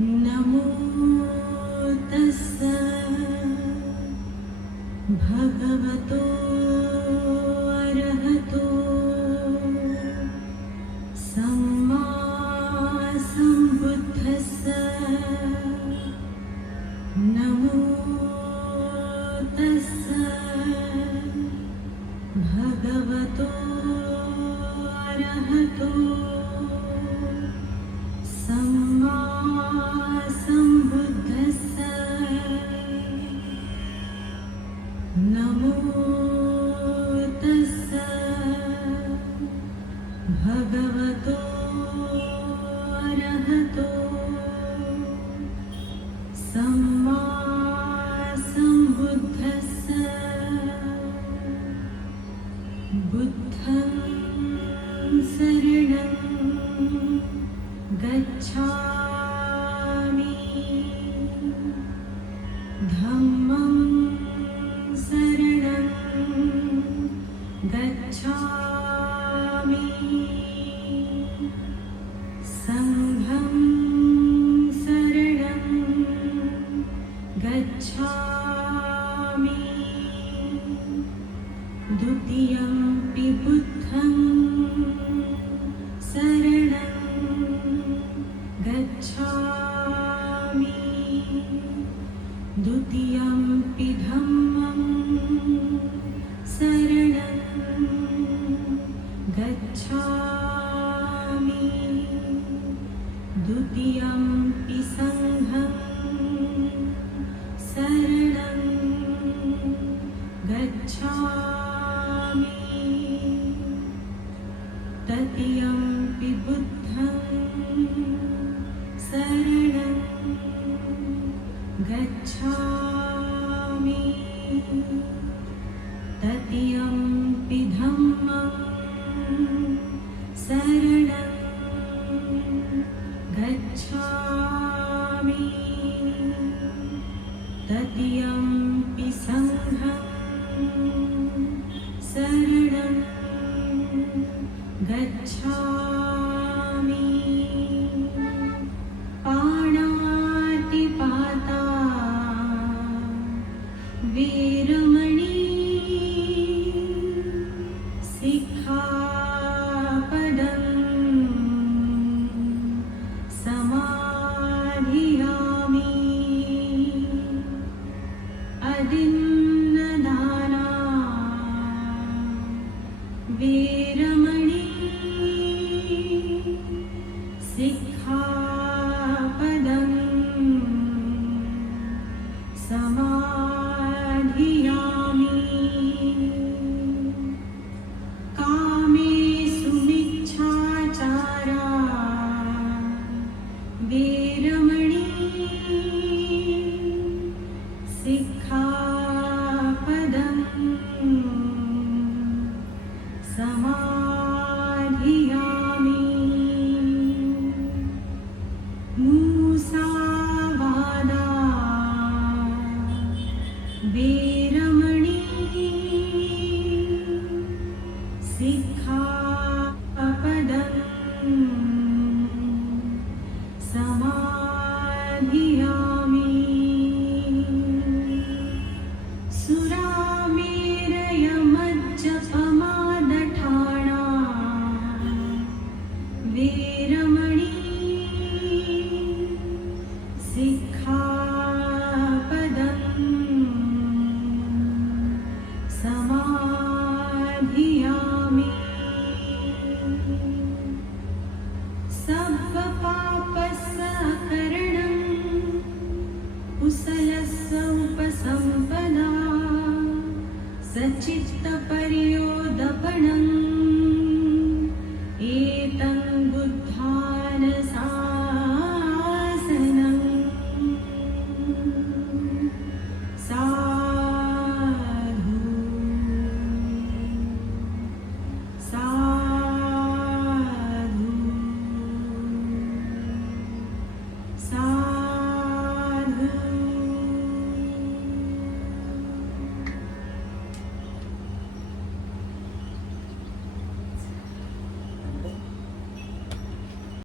नमो तस्स भगवतो सम्बुद्धस्स नमो तस्स भगवतो गच्छामि धम्मं शरणं गच्छामि सङ्घं शरणं गच्छामि। द्वितीयं गच्छामि। द्वितीयं धम्मं शरणं गच्छामि। द्वितीयं तृतीयं पि सङ्घं शरणं गच्छामि वीरमणि। सिक्खापदं समाधियामि। मूसावादा चित्तपर्योदपणम्